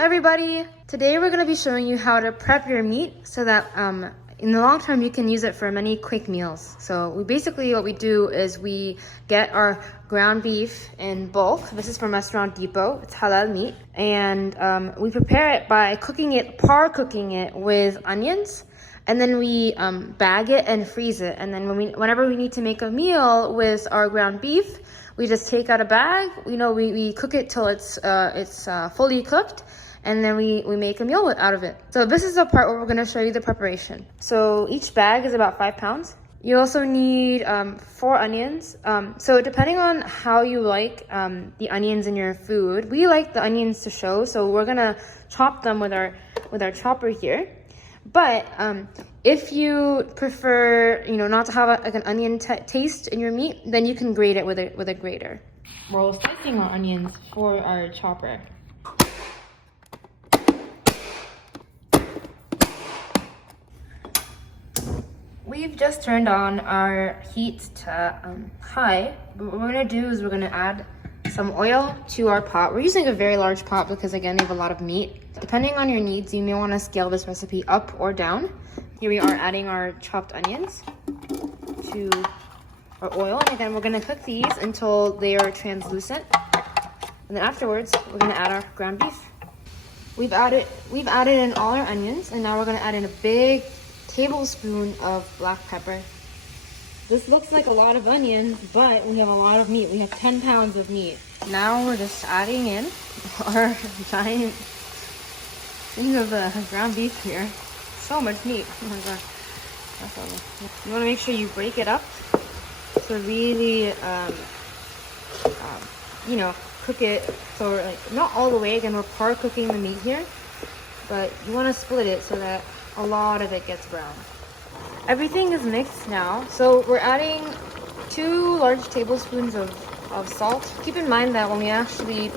everybody! Today we're going to be showing you how to prep your meat so that in the long term you can use it for many quick meals. So what we do is we get our ground beef in bulk. This is from Restaurant Depot. It's halal meat. And we prepare it by par cooking it with onions. And then we bag it and freeze it. And then whenever we need to make a meal with our ground beef, we just take out a bag. We cook it till it's fully cooked, and then we make a meal out of it. So this is the part where we're going to show you the preparation. So each bag is about 5 pounds. You also need 4 onions. So depending on how you like the onions in your food, we like the onions to show. So we're going to chop them with our chopper here. But if you prefer, not to have an onion taste in your meat, then you can grate it with a grater. We're slicing our onions for our chopper. We've just turned on our heat to high. What we're gonna do is we're gonna add some oil to our pot. We're using a very large pot because again, we have a lot of meat. Depending on your needs, you may want to scale this recipe up or down. Here we are adding our chopped onions to our oil. And again, we're going to cook these until they are translucent. And then afterwards, we're going to add our ground beef. We've added in all our onions, and now we're going to add in a big tablespoon of black pepper. This looks like a lot of onions, but we have a lot of meat. We have 10 pounds of meat. Now we're just adding in our giant thing of ground beef here. So much meat. Oh my god. That's all. You want to make sure you break it up to really, cook it. So like not all the way. Again, we're par cooking the meat here, but you want to split it so that a lot of it gets brown. Everything is mixed now. So we're adding 2 large tablespoons of salt. Keep in mind that when we actually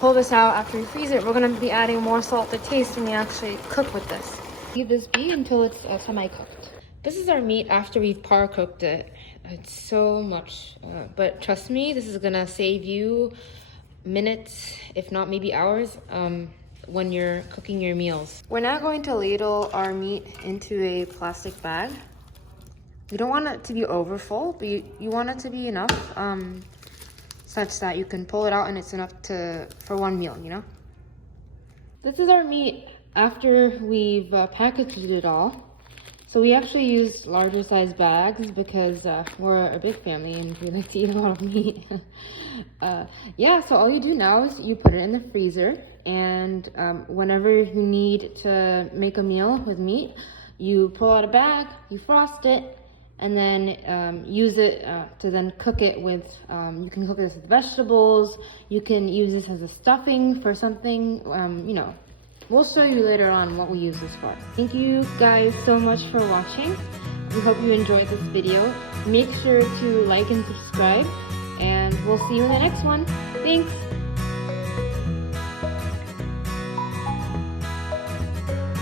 pull this out after we freeze it, we're going to be adding more salt to taste when we actually cook with this. Leave this be until it's semi-cooked. This is our meat after we've par cooked it. It's so much, but trust me, this is going to save you minutes, if not maybe hours, when you're cooking your meals. We're now going to ladle our meat into a plastic bag. You don't want it to be over full, but you want it to be enough such that you can pull it out and it's enough for one meal, This is our meat after we've packaged it all. So we actually used larger size bags because we're a big family and we like to eat a lot of meat. So all you do now is you put it in the freezer, and whenever you need to make a meal with meat, you pull out a bag, you frost it, and then use it to then cook it with, you can cook this with vegetables, you can use this as a stuffing for something, We'll show you later on what we use this for. Thank you guys so much for watching. We hope you enjoyed this video. Make sure to like and subscribe, and we'll see you in the next one. Thanks!